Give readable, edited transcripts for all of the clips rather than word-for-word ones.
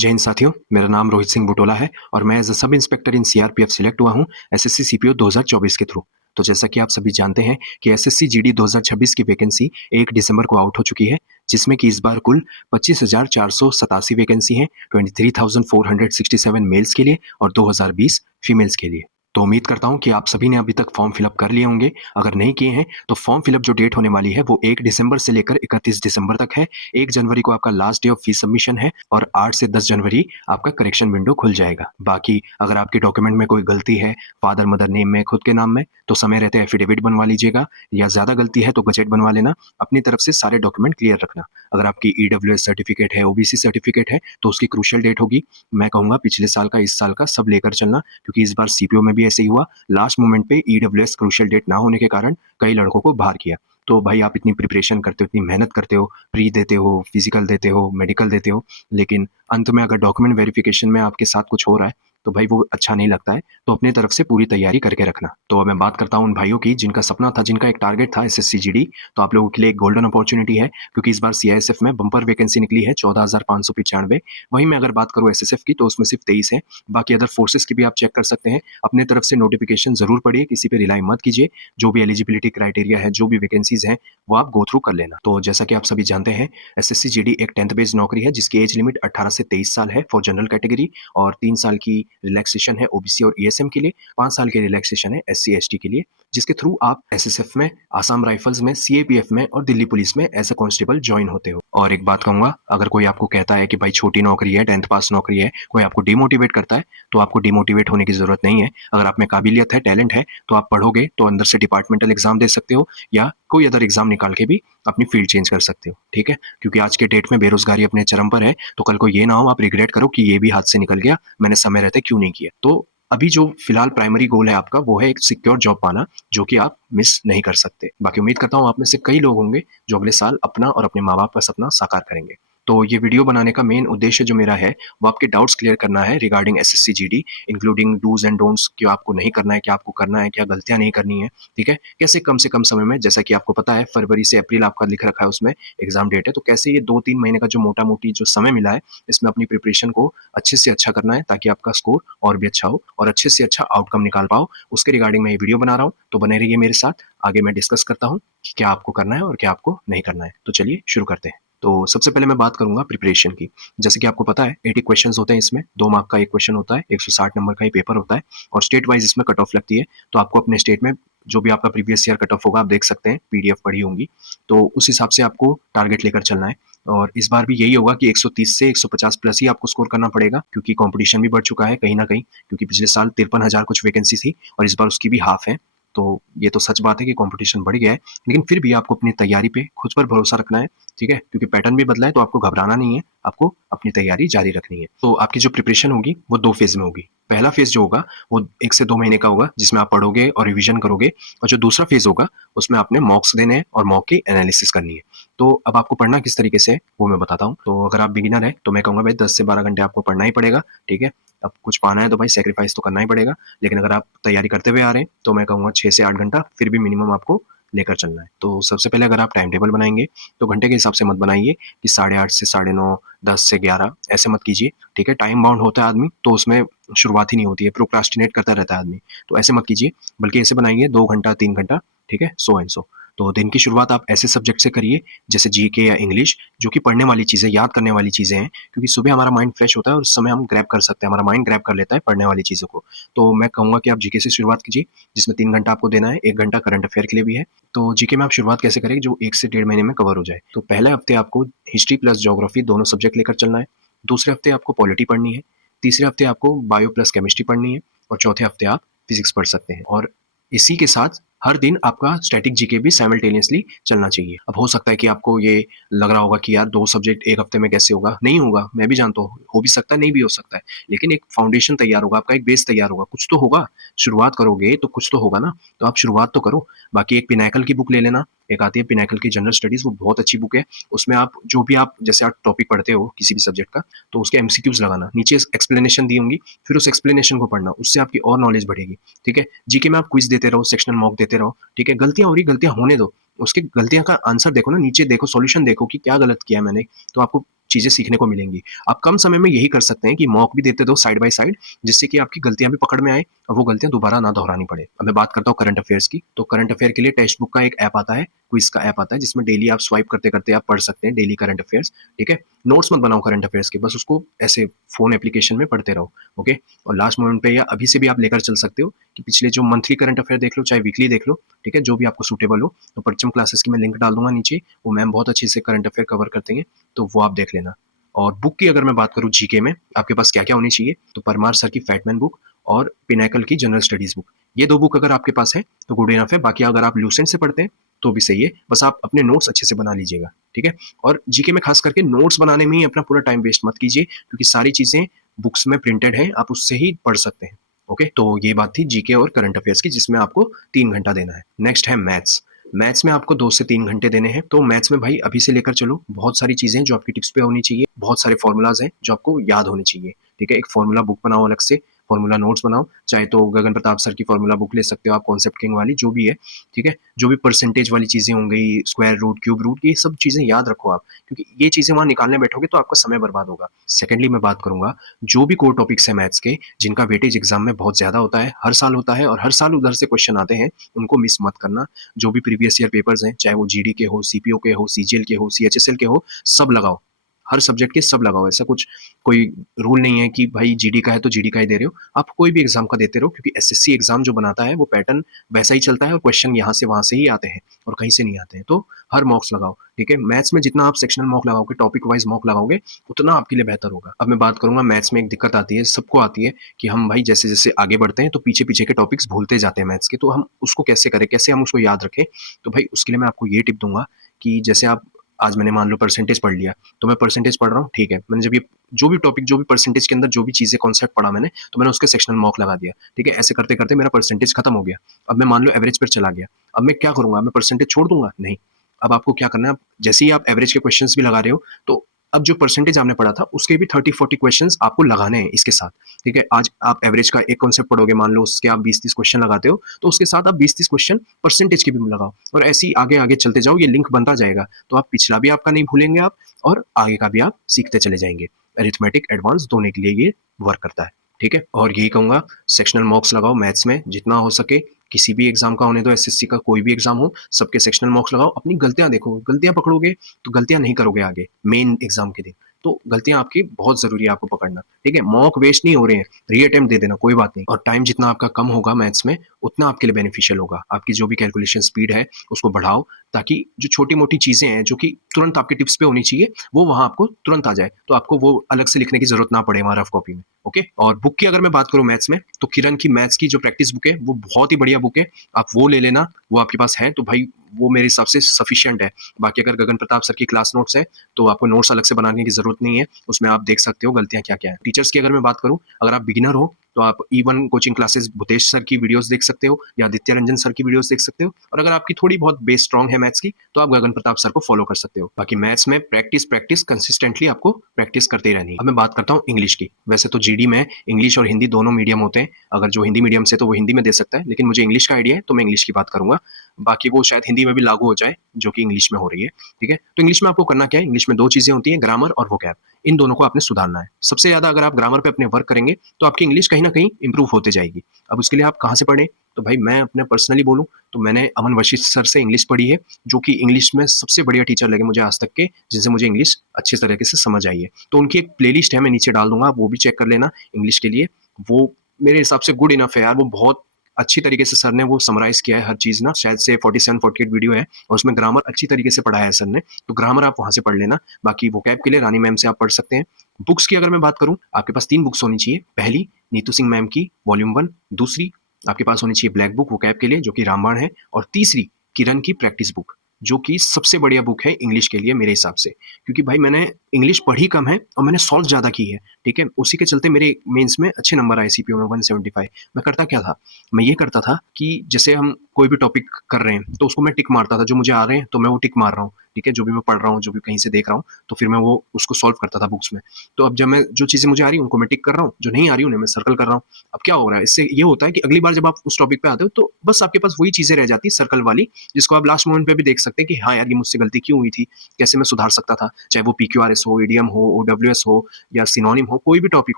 जय हिंद साथियों, मेरा नाम रोहित सिंह बुटोला है और मैं as a sub inspector in CRPF select हुआ हूं एसएससी सीपीओ 2024 के थ्रू। तो जैसा कि आप सभी जानते हैं कि एसएससी जीडी 2026 की वैकेंसी 1 दिसंबर को आउट हो चुकी है, जिसमें कि इस बार कुल 25,487 वैकेंसी हैं, 23,467 मेल्स के लिए और 2,020 फीमेल्स के लिए। तो उम्मीद करता हूं कि आप सभी ने अभी तक फॉर्म फिलअप कर लिए होंगे। अगर नहीं किए हैं तो फॉर्म फिलअप जो डेट होने वाली है वो 1 दिसंबर से लेकर 31 दिसंबर तक है। 1 जनवरी को आपका last day of fees submission है और 8 से 10 जनवरी आपका करेक्शन विंडो खुल जाएगा। बाकी अगर आपके डॉक्यूमेंट में कोई गलती है, फादर मदर नेम में, खुद के नाम में, तो समय रहते एफिडेविट बनवा लीजिएगा, या ज़्यादा गलती है तो गजेट बनवा लेना। अपनी तरफ से सारे डॉक्यूमेंट क्लियर रखना। अगर आपकी ईडब्ल्यूएस सर्टिफिकेट है, ओबीसी सर्टिफिकेट है, तो उसकी क्रूशियल डेट होगी। मैं कहूँगा पिछले साल का, इस साल का सब लेकर चलना, क्योंकि इस बार सीपीओ में भी ऐसे ही हुआ। लास्ट मोमेंट पे ईडब्ल्यूएस क्रूशियल डेट ना होने के कारण कई लड़कों को बाहर किया। तो भाई आप इतनी प्रिपरेशन करते हो, इतनी मेहनत करते हो, प्री देते हो, फिजिकल देते हो, मेडिकल देते हो, लेकिन अंत में अगर डॉक्यूमेंट वेरिफिकेशन में आपके साथ कुछ हो रहा है तो भाई वो अच्छा नहीं लगता है। तो अपनी तरफ से पूरी तैयारी करके रखना। तो अब मैं बात करता हूँ उन भाइयों की जिनका सपना था, जिनका एक टारगेट था एसएससी जीडी। तो आप लोगों के लिए एक गोल्डन अपॉर्चुनिटी है, क्योंकि इस बार सीआईएसएफ में बम्पर वैकेंसी निकली है 14,595। वहीं मैं अगर बात करूँ एसएसएफ की तो उसमें सिर्फ 23 है। बाकी अदर फोर्सेस की भी आप चेक कर सकते हैं। अपने तरफ से नोटिफिकेशन जरूर पढ़िए, किसी पे रिलाई मत कीजिए। जो भी एलिजिबिलिटी क्राइटेरिया है, जो भी वैकेंसीज हैं, वो आप गो थ्रू कर लेना। तो जैसा कि आप सभी जानते हैं, एसएससी जीडी एक 10th बेस्ड नौकरी है, जिसकी एज लिमिट 18 से 23 साल है फॉर जनरल कैटेगरी, और 3 साल की रिलैक्सेशन है ओबीसी और ईएसएम के लिए, 5 साल की रिलैक्सेशन है एससी एसटी के लिए, जिसके थ्रू आप एसएसएफ में, आसाम राइफल्स में, सीएपीएफ में और दिल्ली पुलिस में एज अ कांस्टेबल ज्वाइन होते हो। और एक बात कहूंगा, अगर कोई आपको कहता है कि भाई छोटी नौकरी है, 10th पास नौकरी है, कोई आपको डिमोटिवेट करता है, तो आपको डिमोटिवेट होने की जरूरत नहीं है। अगर आप में काबिलियत है, टैलेंट है, तो आप पढ़ोगे तो अंदर से डिपार्टमेंटल एग्जाम दे सकते हो, या कोई अदर एग्जाम निकाल के भी अपनी फील्ड चेंज कर सकते हो। ठीक है, क्योंकि आज के डेट में बेरोजगारी अपने चरम पर है, तो कल को ये ना हो आप रिग्रेट करो कि ये भी हाथ से निकल गया, मैंने समय रहते क्यों नहीं किया। तो अभी जो फिलहाल प्राइमरी गोल है आपका, वो है एक सिक्योर जॉब पाना, जो कि आप मिस नहीं कर सकते। बाकी उम्मीद करता हूँ आप में से कई लोग होंगे जो अगले साल अपना और अपने माँ बाप का सपना साकार करेंगे। तो ये वीडियो बनाने का मेन उद्देश्य जो मेरा है, वो आपके डाउट्स क्लियर करना है regarding SSC GD, including dos and don'ts, क्या आपको नहीं करना है, क्या आपको करना है, क्या गलतियां नहीं करनी है। ठीक है, कैसे कम से कम समय में, जैसा कि आपको पता है फरवरी से अप्रैल आपका लिख रखा है उसमें एग्जाम डेट है, तो कैसे ये 2-3 महीने का जो मोटा मोटी जो समय मिला है, इसमें अपनी प्रिपरेशन को अच्छे से अच्छा करना है, ताकि आपका स्कोर और भी अच्छा हो और अच्छे से अच्छा आउटकम निकाल पाओ। उसके रिगार्डिंग मैं ये वीडियो बना रहा हूँ, तो बने रहिए मेरे साथ। आगे मैं डिस्कस करता हूँ कि क्या आपको करना है और क्या आपको नहीं करना है। तो चलिए शुरू करते हैं। तो सबसे पहले मैं बात करूंगा प्रिपरेशन की। जैसे कि आपको पता है 80 क्वेश्चंस होते हैं इसमें, 2 मार्क का एक क्वेश्चन होता है, 160 नंबर का ही पेपर होता है, और स्टेट वाइज इसमें कट ऑफ लगती है। तो आपको अपने स्टेट में जो भी आपका प्रीवियस ईयर कट ऑफ होगा, आप देख सकते हैं, पीडीएफ पढ़ी होंगी, तो उस हिसाब से आपको टारगेट लेकर चलना है। और इस बार भी यही होगा कि 130 से 150 प्लस ही आपको स्कोर करना पड़ेगा, क्योंकि कंपटीशन भी बढ़ चुका है कहीं ना कहीं, क्योंकि पिछले साल 53,000 कुछ वैकेंसी थी और इस बार उसकी भी हाफ है। तो ये तो सच बात है कि कंपटीशन बढ़ गया है, लेकिन फिर भी आपको अपनी तैयारी पे, खुद पर भरोसा रखना है। ठीक है, क्योंकि पैटर्न भी बदला है, तो आपको घबराना नहीं है, आपको अपनी तैयारी जारी रखनी है। तो आपकी जो प्रिपरेशन होगी वो 2 फेज में होगी। पहला फेज जो होगा वो 1 से 2 महीने का होगा, जिसमें आप पढ़ोगे और रिविजन करोगे, और जो दूसरा फेज होगा उसमें आपने मॉक्स देने हैं और मॉक की एनालिसिस करनी है। तो अब आपको पढ़ना किस तरीके से है वो मैं बताता हूँ। तो अगर आप बिगिनर है तो मैं कहूँगा भाई 10 से 12 घंटे आपको पढ़ना ही पड़ेगा। ठीक है, अब कुछ पाना है तो भाई सेक्रीफाइस तो करना ही पड़ेगा, लेकिन अगर आप तैयारी करते हुए आ रहे हैं तो मैं कहूँगा 6 से 8 घंटा फिर भी मिनिमम आपको लेकर चलना है। तो सबसे पहले अगर आप टाइम टेबल बनाएंगे तो घंटे के हिसाब से मत बनाइए कि 8:30 से 9:30, 10 से 11, ऐसे मत कीजिए। ठीक है, टाइम बाउंड होता है आदमी, तो उसमें शुरुआत ही नहीं होती है, प्रोक्रास्टिनेट करता रहता है आदमी, तो ऐसे मत कीजिए। बल्कि ऐसे बनाइए 2 घंटा, 3 घंटा। ठीक है, सो एंड सो। तो दिन की शुरुआत आप ऐसे सब्जेक्ट से करिए जैसे जीके या इंग्लिश, जो कि पढ़ने वाली चीज़ें, याद करने वाली चीज़ें हैं, क्योंकि सुबह हमारा माइंड फ्रेश होता है और उस समय हम ग्रैब कर सकते हैं, हमारा माइंड ग्रैब कर लेता है पढ़ने वाली चीज़ों को। तो मैं कहूँगा कि आप जीके से शुरुआत कीजिए, जिसमें 3 घंटा आपको देना है, 1 घंटा करंट अफेयर के लिए भी है। तो जीके में आप शुरुआत कैसे करें जो 1 से 1.5 महीने में कवर हो जाए। तो पहले हफ्ते आपको हिस्ट्री प्लस ज्योग्राफी दोनों सब्जेक्ट लेकर चलना है। दूसरे हफ्ते आपको पॉलिटी पढ़नी है। तीसरे हफ्ते आपको बायो प्लस केमिस्ट्री पढ़नी है, और चौथे हफ्ते आप फिजिक्स पढ़ सकते हैं। और इसी के साथ हर दिन आपका स्टैटिक जीके भी साइमल्टेनियसली चलना चाहिए। अब हो सकता है कि आपको ये लग रहा होगा कि यार 2 सब्जेक्ट 1 हफ्ते में कैसे होगा? नहीं होगा, मैं भी जानता हूँ, हो भी सकता है, नहीं भी हो सकता है। लेकिन एक फाउंडेशन तैयार होगा, आपका एक बेस तैयार होगा, कुछ तो होगा। शुरुआत करोगे तो कुछ तो होगा ना, तो आप शुरुआत तो करो। बाकी एक पिनाकल की बुक ले लेना, एक आती है पिनाकल की जनरल स्टडीज़, वो बहुत अच्छी बुक है। उसमें आप जो भी आप जैसे आप टॉपिक पढ़ते हो किसी भी सब्जेक्ट का, तो उसके एमसीक्यूज़ लगाना, नीचे एक्सप्लेनेशन दी होंगी, फिर उस एक्सप्लेनेशन को पढ़ना, उससे आपकी और नॉलेज बढ़ेगी। ठीक है, जीके में आप क्विज देते रहो, सेक्शनल मॉक देते रहो। ठीक है, गलतियां हो रही, गलतियां होने दो, उसके गलतियां का आंसर देखो ना, नीचे देखो, सॉल्यूशन देखो कि क्या गलत किया मैंने, तो आपको चीज़ें सीखने को मिलेंगी। आप कम समय में यही कर सकते हैं कि मॉक भी देते दो साइड बाय साइड, जिससे कि आपकी गलतियाँ भी पकड़ में आए और वो गलतियाँ दोबारा ना दोहरानी पड़े। अब मैं बात करता हूँ करंट अफेयर्स की, तो करंट अफेयर के लिए टेक्स्ट बुक का एक ऐप आता है, क्विज़ का ऐप आता है, जिसमें डेली आप स्वाइप करते-करते आप पढ़ सकते हैं डेली करंट अफेयर्स, ठीक है? नोट्स मत बनाओ करंट अफेयर्स के, बस उसको ऐसे फ़ोन एप्लीकेशन में पढ़ते रहो, ओके? और लास्ट मोमेंट पे या अभी से भी आप लेकर चल सकते हो कि पिछले जो मंथली करंट अफेयर देख लो, चाहे वीकली देख लो, ठीक है? जो भी आपको सूटेबल हो। तो परचम क्लासेस की मैं लिंक डाल दूँगा नीचे, वो मैम बहुत अच्छे से करंट अफेयर कवर करते हैं, तो वो आप देख लेना। और बुक की अगर मैं बात करूँ जीके में, आपके पास क्या-क्या होनी चाहिए, तो परमार सर की फैटमैन बुक और पिनाकल की जनरल स्टडीज़ बुक। ये 2 बुक अगर आपके पास है, तो गुड इनफ है। बाकी अगर आप लूसेंट से पढ़ते हैं, तो भी सही है। बस आप अपने नोट्स अच्छे से बना लीजिएगा, ठीक है? और जीके में खास करके नोट्स बनाने में ही अपना पूरा टाइम वेस्ट मत कीजिए, क्योंकि सारी चीज़ें बुक्स में प्रिंटेड हैं, आप उससे ही पढ़ सकते हैं, ओके? तो ये बात थी जीके और करंट अफेयर्स की, जिसमें आपको 3 घंटा देना है। नेक्स्ट है मैथ्स। मैथ्स में आपको 2 से 3 घंटे देने हैं, तो मैथ्स में भाई अभी से लेकर चलो, बहुत सारी चीज़ें जो आपकी टिप्स पे होनी चाहिए, बहुत सारे फ़ॉर्मूलाज़ हैं जो आपको याद होने चाहिए, ठीक है? एक फ़ॉर्मूला बुक बनाओ अलग से, फ़ॉर्मूला नोट्स बनाओ, चाहे तो गगन प्रताप सर की फ़ॉर्मूला बुक ले सकते हो आप, कॉन्सेप्ट किंग वाली जो भी है, ठीक है? जो भी परसेंटेज वाली चीज़ें हो गई, स्क्वायर रूट, क्यूब रूट, ये सब चीज़ें याद रखो आप, क्योंकि ये चीज़ें वहाँ निकालने बैठोगे तो आपका समय बर्बाद होगा। सेकंडली मैं बात करूँगा, जो भी कोर टॉपिक्स हैं मैथ्स के, जिनका वेटेज एग्ज़ाम में बहुत ज़्यादा होता है, हर साल होता है और हर साल उधर से क्वेश्चन आते हैं, उनको मिस मत करना। जो भी प्रीवियस ईयर पेपर्स हैं, चाहे वो जीडी के हो, सीपीओ के हो, सीजीएल के हो, सीएचएसएल के हो, सब लगाओ। हर सब्जेक्ट के सब लगाओ। ऐसा कुछ कोई रूल नहीं है कि भाई जीडी का है तो जीडी का ही दे रहे हो। आप कोई भी एग्ज़ाम का देते रहो, क्योंकि एसएससी एग्ज़ाम जो बनाता है वो पैटर्न वैसा ही चलता है और क्वेश्चन यहाँ से वहाँ से ही आते हैं और कहीं से नहीं आते हैं। तो हर मॉक्स लगाओ, ठीक है? मैथ्स में जितना आप सेक्शनल मॉक लगाओगे, टॉपिक वाइज़ मॉक लगाओगे, उतना आपके लिए बेहतर होगा। अब मैं बात करूँगा मैथ्स में एक दिक्कत आती है, सबको आती है कि हम भाई जैसे-जैसे आगे बढ़ते हैं तो पीछे-पीछे के टॉपिक्स भूलते जाते हैं मैथ्स के, तो हम उसको कैसे करें? कैसे हम उसको याद रखें? तो भाई उसके लिए मैं आपको ये टिप दूँगा कि जैसे आप आज मैंने मान लो परसेंटेज पढ़ लिया, तो मैं परसेंटेज पढ़ रहा हूँ, ठीक है। मैंने जब ये जो भी टॉपिक, जो भी परसेंटेज के अंदर जो भी चीज़ें कॉन्सेप्ट पढ़ा मैंने, तो मैंने उसके सेक्शनल मॉक लगा दिया, ठीक है। ऐसे करते-करते मेरा परसेंटेज खत्म हो गया। अब मैं मान लो एवरेज पर चला गया। अब मैं क्या करूँगा? मैं परसेंटेज छोड़ दूँगा? नहीं। अब आपको क्या करना है, जैसे ही आप एवरेज के क्वेश्चंस भी लगा रहे हो, तो अब जो परसेंटेज आपने पढ़ा था, उसके भी 30-40 क्वेश्चंस आपको लगाने हैं इसके साथ, ठीक है। आज आप एवरेज का एक कॉन्सेप्ट पढ़ोगे, मान लो उसके आप 20-30 क्वेश्चन लगाते हो, तो उसके साथ आप 20-30 क्वेश्चन परसेंटेज के भी लगाओ और ऐसे ही आगे-आगे चलते जाओ, ये लिंक बनता जाएगा। तो आप पिछला भी आपका नहीं भूलेंगे आप और आगे का भी आप सीखते चले जाएँगे। अरिथमेटिक, एडवांस दोनों के लिए ये वर्क करता है, ठीक है। और यही कहूँगा, सेक्शनल मॉक्स लगाओ मैथ्स में जितना हो सके, किसी भी एग्ज़ाम का होने दो, एसएससी का कोई भी एग्ज़ाम हो, सबके सेक्शनल मॉक्स लगाओ, अपनी गलतियाँ देखो, गलतियाँ पकड़ोगे तो गलतियाँ नहीं करोगे आगे, मेन एग्ज़ाम के दिन। तो गलतियाँ आपकी बहुत ज़रूरी है आपको पकड़ना, ठीक है? मॉक वेस्ट नहीं हो रहे हैं, री-अटेम्प्ट दे देना, कोई बात नहीं। और टाइम जितना आपका कम होगा मैथ्स में, उतना आपके लिए बेनिफिशियल होगा। आपकी जो भी कैलकुलेशन स्पीड है, उसको बढ़ाओ, ताकि जो छोटी-मोटी चीज़ें हैं, जो कि तुरंत आपके टिप्स पे होनी चाहिए, वो वहाँ आपको तुरंत आ जाए। तो आपको वो अलग से लिखने की ज़रूरत ना पड़े वहाँ रफ कॉपी में, ओके? और बुक की अगर मैं बात करूँ मैथ्स में, तो किरण की मैथ्स की जो प्रैक्टिस बुक है, वो बहुत ही बढ़िया बुक है। आप वो ले लेना, वो आपके पास है, तो भाई वो मेरे हिसाब से सफिशिएंट है। बाकी अगर गगन प्रताप सर की क्लास नोट्स है, तो आपको नोट्स अलग से बनाने की ज़रूरत नहीं है। उसमें आप देख सकते हो गलतियाँ क्या-क्या हैं। टीचर्स की अगर मैं बात करूँ, अगर आप बिगिनर हो, तो आप E1 coaching classes Bhutesh sir की वीडियोज़ देख सकते हो या आदित्य रंजन सर की वीडियोज़ देख सकते हो। और अगर आपकी थोड़ी बहुत बेस स्ट्रॉन्ग है मैथ्स की, तो आप गगन प्रताप सर को फॉलो कर सकते हो। बाकी मैथ्स में प्रैक्टिस कंसिस्टेंटली आपको प्रैक्टिस करते ही रहनी है। अब मैं बात करता हूँ इंग्लिश की। वैसे तो जीडी में इंग्लिश और हिंदी दोनों मीडियम होते हैं। अगर जो हिंदी मीडियम से तो वो हिंदी में दे सकता है, लेकिन मुझे इंग्लिश का आइडिया है, तो मैं इंग्लिश की बात करूँगा। बाकी वो शायद हिंदी में भी लागू हो जाए, जो कि इंग्लिश में हो रही है, ठीक है? तो इंग्लिश में आपको करना क्या है, इंग्लिश में 2 चीज़ें होती हैं, ग्रामर और वोकैब। इन दोनों को आपने सुधारना है। सबसे ज़्यादा अगर आप ग्रामर पे अपने वर्क करेंगे, तो आपकी इंग्लिश कहीं न कहीं इम्प्रूव होते जाएगी। अब उसके लिए आप कहाँ से पढ़ें? तो भाई मैं अपना पर्सनली बोलूँ, तो मैंने अमन वशिष्ठ सर से इंग्लिश पढ़ी है, जो कि इंग्लिश में सबसे बढ़िया टीचर लगे मुझे आज तक के, जिनसे मुझे इंग्लिश अच्छे तरीके से समझ आई है। तो उनकी एक प्लेलिस्ट है, मैं नीचे डाल दूँगा, आप वो भी चेक कर लेना इंग्लिश के लिए। वो मेरे हिसाब से गुड इनफ है यार, वो बहुत अच्छी तरीके से सर ने वो समराइज़ किया है हर चीज़ ना, शायद से 47-48 वीडियो है और उसमें ग्रामर अच्छी तरीके से पढ़ाया है सर ने, तो ग्रामर आप वहाँ से पढ़ लेना। बाकी वोकैब के लिए रानी मैम से आप पढ़ सकते हैं। बुक्स की अगर मैं बात करूँ, आपके पास 3 बुक्स होनी चाहिए। पहली नीतू सिंह मैम की वॉल्यूम 1, दूसरी आपके पास होनी चाहिए ब्लैक बुक वोकैब के लिए, जो कि रामबाण है, और तीसरी किरण की प्रैक्टिस बुक, जो कि सबसे बढ़िया बुक है इंग्लिश के लिए मेरे हिसाब से। क्योंकि भाई मैंने इंग्लिश पढ़ी कम है और मैंने सॉल्व ज़्यादा की है, ठीक है? उसी के चलते मेरे मेंस में अच्छे नंबर आए सीपीओ में 175। मैं करता क्या था? मैं ये करता था कि जैसे हम कोई भी टॉपिक कर रहे हैं, तो उसको मैं टिक मारता था, जो मुझे आ रहे हैं, तो मैं वो टिक मार रहा हूँ। ठीक है? जो भी मैं पढ़ रहा हूँ, जो भी कहीं से देख रहा हूँ, तो फिर मैं वो उसको सॉल्व करता था बुक्स में। तो अब जब मैं जो चीज़ें मुझे आ रही हैं उनको मैं टिक कर रहा हूँ, जो नहीं आ रही उन्हें मैं सर्कल कर रहा हूँ। अब क्या हो रहा है, इससे ये होता है कि अगली बार जब आप उस टॉपिक पे आते हो तो बस आपके पास वही चीज़ें रह जाती हैं सर्कल वाली, जिसको आप लास्ट मोमेंट पे भी देख सकते हैं कि हाँ यार, ये मुझसे गलती क्यों हुई थी, कैसे मैं सुधार सकता था। चाहे वो पीक्यूआरएस हो, ईडीएम हो, ओडब्ल्यूएस हो या सिनोनिम हो, कोई भी टॉपिक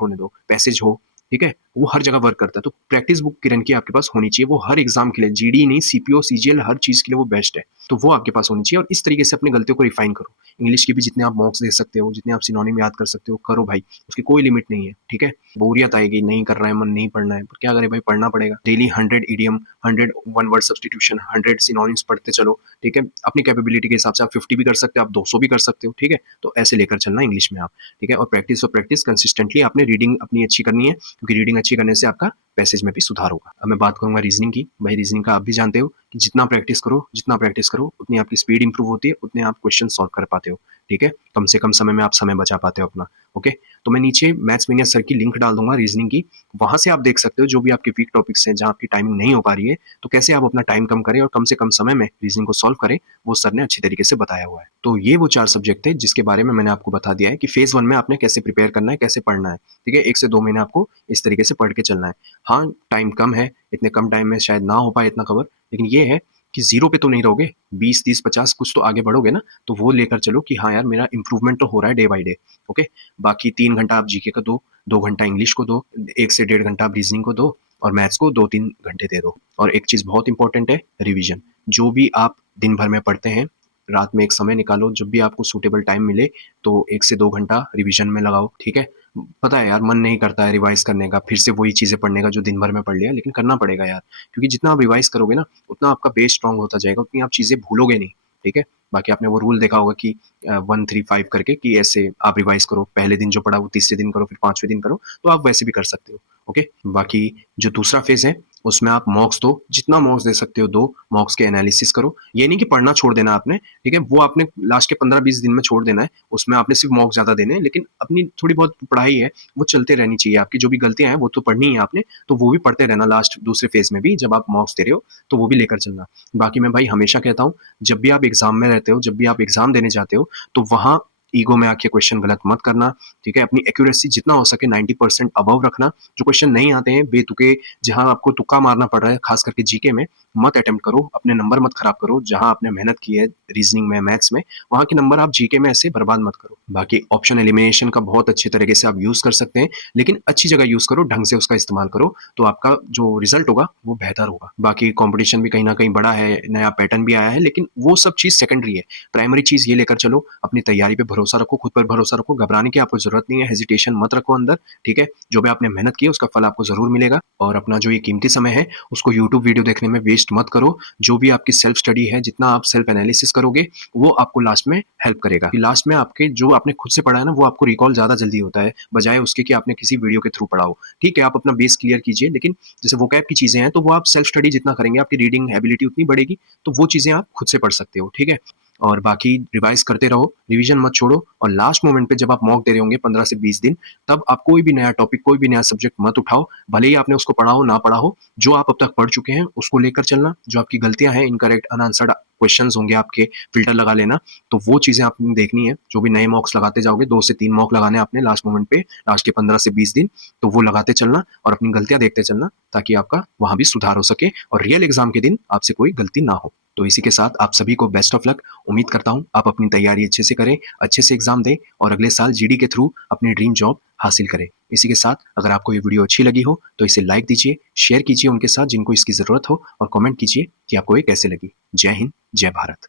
होने दो, पैसेज हो, ठीक है? वो हर जगह वर्क करता है। तो प्रैक्टिस बुक किरण की आपके पास होनी चाहिए। वो हर एग्ज़ाम के लिए, जीडी नहीं, सीपीओ, सीजीएल, हर चीज़ के लिए वो बेस्ट है। तो वो आपके पास होनी चाहिए और इस तरीके से अपनी गलतियों को रिफाइन करो। इंग्लिश के भी जितने आप मॉक्स दे सकते हो, जितने आप सिनोनिम याद कर सकते हो, करो भाई। उसकी कोई लिमिट नहीं है, ठीक है? बोरियत आएगी, नहीं कर रहा है मन, नहीं पढ़ना है, पर क्या करें भाई, पढ़ना पड़ेगा। Daily 100 idiom, 100 one word substitution, 100 synonyms पढ़ते चलो, ठीक है? अपनी कैपेबिलिटी के हिसाब से आप 50 भी कर सकते हो, आप 200 भी कर सकते हो, ठीक है? तो ऐसे लेकर चलना इंग्लिश में आप, ठीक है? और प्रैक्टिस कंसिस्टेंटली आपने रीडिंग अपनी अच्छी करनी है, क्योंकि रीडिंग अच्छी करने से आपका पैसेज में भी सुधार होगा। अब मैं बात करूँगा रीजनिंग की। भाई रीजनिंग का आप भी जानते हो कि जितना प्रैक्टिस करो, उतनी आपकी स्पीड इंप्रूव होती है, उतने आप क्वेश्चन सॉल्व कर पाते हो, ठीक है? कम से कम समय में आप समय बचा पाते हो अपना, ओके? तो मैं नीचे मैथ्स मेनिया सर की लिंक डाल दूँगा रीजनिंग की, वहाँ से आप देख सकते हो जो भी आपके वीक टॉपिक्स हैं, जहाँ आपकी टाइमिंग नहीं हो पा रही है, तो कैसे आप अपना टाइम कम करें और कम से कम समय में रीजनिंग को सॉल्व करें, वो सर ने अच्छी तरीके से बताया हुआ है। तो ये वो 4 सब्जेक्ट थे जिसके बारे में मैंने आपको बता दिया है कि फेज़ 1 में आपने कैसे प्रिपेयर करना है, कैसे पढ़ना है, ठीक है? 1 से 2 महीने आपको इस तरीके से पढ़ के चलना है। हाँ, टाइम कम है, इतने कम टाइम में शायद ना हो पाए इतना कवर, लेकिन ये है कि 0 पे तो नहीं रहोगे, 20, 30, 50 कुछ तो आगे बढ़ोगे ना, तो वो लेकर चलो कि हाँ यार, मेरा इम्प्रूवमेंट तो हो रहा है डे बाय डे, ओके? बाकी 3 घंटा आप जीके को दो, 2 घंटा इंग्लिश को दो, 1 से डेढ़ घंटा आप रीजनिंग को दो और मैथ्स को 2-3 घंटे दे दो। और एक चीज़ बहुत इंपॉर्टेंट है, रिवीजन। जो भी आप दिन भर में पढ़ते हैं, रात में एक समय निकालो, जब भी आपको सूटेबल टाइम मिले, तो 1 से 2 घंटा रिवीजन में लगाओ, ठीक है? पता है यार, मन नहीं करता है रिवाइज़ करने का, फिर से वही चीज़ें पढ़ने का जो दिन भर में पढ़ लिया, लेकिन करना पड़ेगा यार। क्योंकि जितना आप रिवाइज़ करोगे ना, उतना आपका बेस स्ट्रॉन्ग होता जाएगा, उतनी आप चीज़ें भूलोगे नहीं, ठीक है? बाकी आपने वो रूल देखा होगा कि 1-3-5 करके, कि ऐसे आप रिवाइज़ करो, पहले दिन जो पढ़ा वो तीसरे दिन करो, फिर 5वें दिन करो, तो आप वैसे भी कर सकते हो, ओके? बाकी जो दूसरा फ़ेज़ है, उसमें आप मॉक्स दो, जितना मॉक्स दे सकते हो दो, मॉक्स के एनालिसिस करो। ये नहीं कि पढ़ना छोड़ देना आपने, ठीक है? वो आपने लास्ट के 15-20 दिन में छोड़ देना है, उसमें आपने सिर्फ़ मॉक्स ज़्यादा देने हैं, लेकिन अपनी थोड़ी बहुत पढ़ाई है, वो चलते रहनी चाहिए। आपकी जो भी गलतियाँ हैं, वो तो पढ़नी है आपने, तो वो भी पढ़ते रहना लास्ट दूसरे फ़ेज़ में भी, जब आप मॉक्स दे रहे हो, तो वो भी लेकर चलना। बाकी मैं भाई हमेशा कहता हूँ, जब भी आप एग्ज़ाम में रहते हो, जब भी आप एग्ज़ाम देने जाते हो, तो वहाँ ईगो में आके क्वेश्चन गलत मत करना, ठीक है? अपनी एक्यूरेसी जितना हो सके 90% अबव रखना। जो क्वेश्चन नहीं आते हैं, बेतुके, जहाँ आपको तुक्का मारना पड़ रहा है, ख़ास करके जीके में, मत अटेम्प्ट करो, अपने नंबर मत खराब करो। जहाँ आपने मेहनत की है रीज़निंग में, मैथ्स में, वहाँ के नंबर आप जीके में ऐसे बर्बाद मत करो। बाकी ऑप्शन एलिमिनेशन का बहुत अच्छे तरीके से आप यूज़ कर सकते हैं, लेकिन अच्छी जगह यूज़ करो, ढंग से उसका इस्तेमाल करो, तो आपका जो रिज़ल्ट होगा, वो बेहतर होगा। बाकी कॉम्पिटिशन भी कहीं न कहीं बढ़ा है, नया पैटर्न भी आया है, लेकिन वो सब चीज़ सेकेंडरी है। प्राइमरी चीज़ ये लेकर चलो, अपनी तैयारी पे भरोसा रखो, खुद पर भरोसा रखो, घबराने की आपको ज़रूरत नहीं है, हेजिटेशन मत रखो अंदर, ठीक है? जो भी आपने मेहनत की है, उसका फल आपको ज़रूर मिलेगा और अपना जो ये कीमती समय है, उसको यूट्यूब वीडियो देखने में वेस्ट मत करो। जो भी आपकी सेल्फ स्टडी है, जितना आप सेल्फ एनालिसिस करोगे, वो आपको लास्ट में हेल्प करेगा। लास्ट में आपके जो आपने खुद से पढ़ा है ना, वो आपको रिकॉल ज़्यादा जल्दी होता है, बजाए उसके कि आपने किसी वीडियो के थ्रू पढ़ा हो। ठीक है, आप अपना बेस क्लियर कीजिए, लेकिन जैसे वोकैब की चीज़ें हैं, तो वो आप सेल्फ स्टडी जितना करेंगे, आपकी रीडिंग एबिलिटी उतनी बढ़ेगी, तो वो चीज़ें आप खुद से पढ़ सकते हो, ठीक है? और बाकी रिवाइज़ करते रहो, रिवीजन मत छोड़ो और लास्ट मोमेंट पे जब आप मॉक दे रहे होंगे 15 से 20 दिन, तब आप कोई भी नया टॉपिक, कोई भी नया सब्जेक्ट मत उठाओ। भले ही आपने उसको पढ़ा हो, ना पढ़ा हो, जो आप अब तक पढ़ चुके हैं, उसको लेकर चलना। जो आपकी गलतियाँ हैं, इनकरेक्ट, अनआंसर्ड क्वेश्चन्स होंगे आपके, फ़िल्टर लगा लेना, तो वो चीज़ें आपने देखनी है। जो भी नए मॉक्स लगाते जाओगे, 2 से 3 मॉक लगाने हैं आपने लास्ट मोमेंट पे, लास्ट के 15 से 20 दिन, तो वो लगाते चलना और अपनी गलतियाँ देखते चलना, ताकि आपका वहाँ भी सुधार हो सके और रियल एग्ज़ाम के दिन आपसे कोई गलती ना हो। तो इसी के साथ आप सभी को बेस्ट ऑफ लक। उम्मीद करता हूँ आप अपनी तैयारी अच्छे से करें, अच्छे से एग्ज़ाम दें और अगले साल जीडी के थ्रू अपनी ड्रीम जॉब हासिल करें। इसी के साथ अगर आपको ये वीडियो अच्छी लगी हो, तो इसे लाइक दीजिए, शेयर कीजिए उनके साथ जिनको इसकी ज़रूरत हो और कमेंट कीजिए कि आपको ये कैसे लगी। जय हिंद, जय भारत।